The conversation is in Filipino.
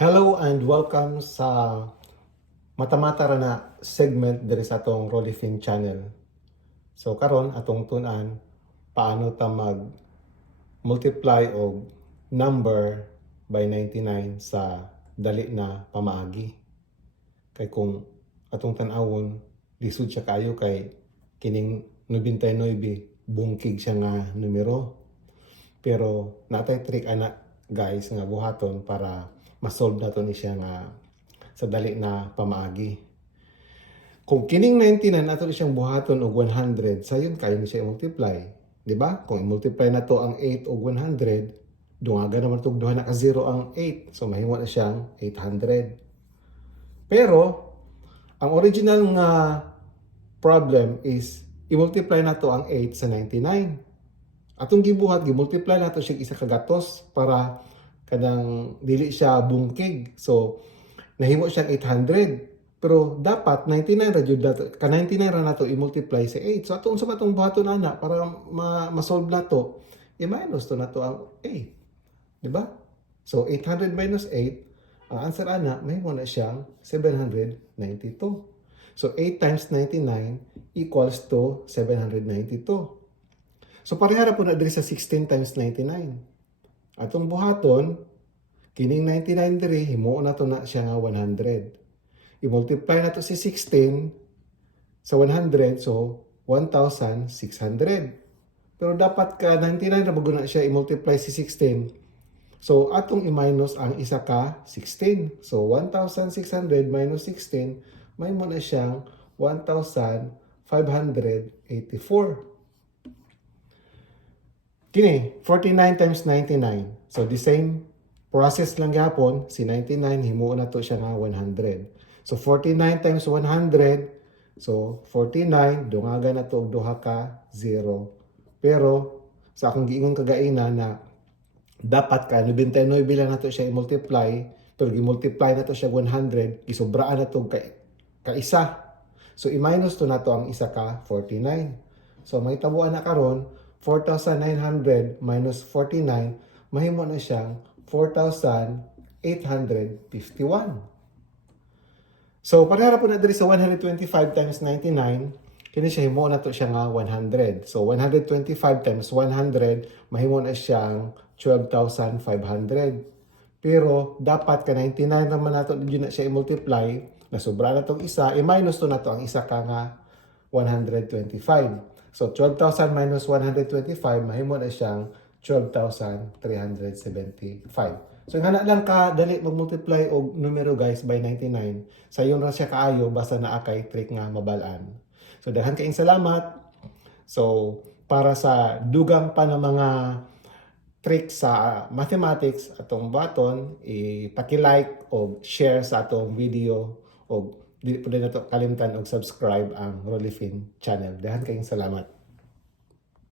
Hello and welcome sa mata-mata ra na segment diri sa atong Rollyfin channel. So karon atong tun-an paano ta mag multiply og number by 99 sa dali na pamaagi. Kay kung atong tan-awon lisod siya kayo kay kining 99 bungkig siya nga numero. Pero natay trick ana guys nga buhaton para ma-solve nato ni siya nga sa dali na pamaagi. Kung kining 99 nato siyang buhaton og 100, sayon kayo ni siya i-multiply, di ba? Kung i-multiply nato ang 8 og 100, dungaga naman tug duha na ka 0 ang 8, so mahimo na siyang 800. Pero ang original nga problem is i-multiply nato ang 8 sa 99. Atong gibuhat gi-multiply nato siya isa ka gatos para kanang dili siya bungkig. So nahimo siyang 800. Pero dapat 99 ra jud nato, ka 99 ra nato i-multiply sa 8. So atong sa matong buhaton ana para ma-solve nato, i-minus to nato ang 8. Di ba? So 800 minus 8, ang answer ana mahimo na siyang 792. So 8 times 99 equals to 792. So parehara po na diri sa 16 times 99. Atong buhaton, kining 99 diri, himuon na to na siya nga 100. I-multiply na to si 16 sa 100, so 1,600. Pero dapat ka 99 na bago na siya i-multiply si 16. So atong i-minus ang isa ka 16. So 1,600 minus 16, may mo na siyang 1,584. Kini, 49 times 99. So, the same process lang gapon. Si 99, himuon na to siya nga 100. So, 49 times 100. So, 49, dungaga na to og duha ka 0. Pero, sa akong giingon kagaina na dapat ka, 99 lang na to siya i-multiply. Pero, i-multiply na to siya 100. Isobraan na to ka isa. So, i-minus to na to ang isa ka 49. So, may tabuan na karon 4,900 minus 49, mahimo na siyang 4,851. So, parehara po na diri sa 125 times 99, kini siya himo na to siya nga 100. So, 125 times 100, mahimo na siyang 12,500. Pero, dapat ka 99 naman nato yun na siya i-multiply, na sobra na tong isa, i-minus to na to ang isa ka nga 125. So, 12,000 minus 125, mahimo na siyang 12,375. So, nga na lang ka, dali mag-multiply og numero guys by 99. Sayon ra siya kaayo, basta naa kay trick nga mabalaan. So, daghan kaayong salamat. So, para sa dugang pa ng mga trick sa mathematics atong baton, ipaki-like o share sa atong video o dili po din nato kalimtan og subscribe ang Rollyfin channel. Dahan kayong salamat.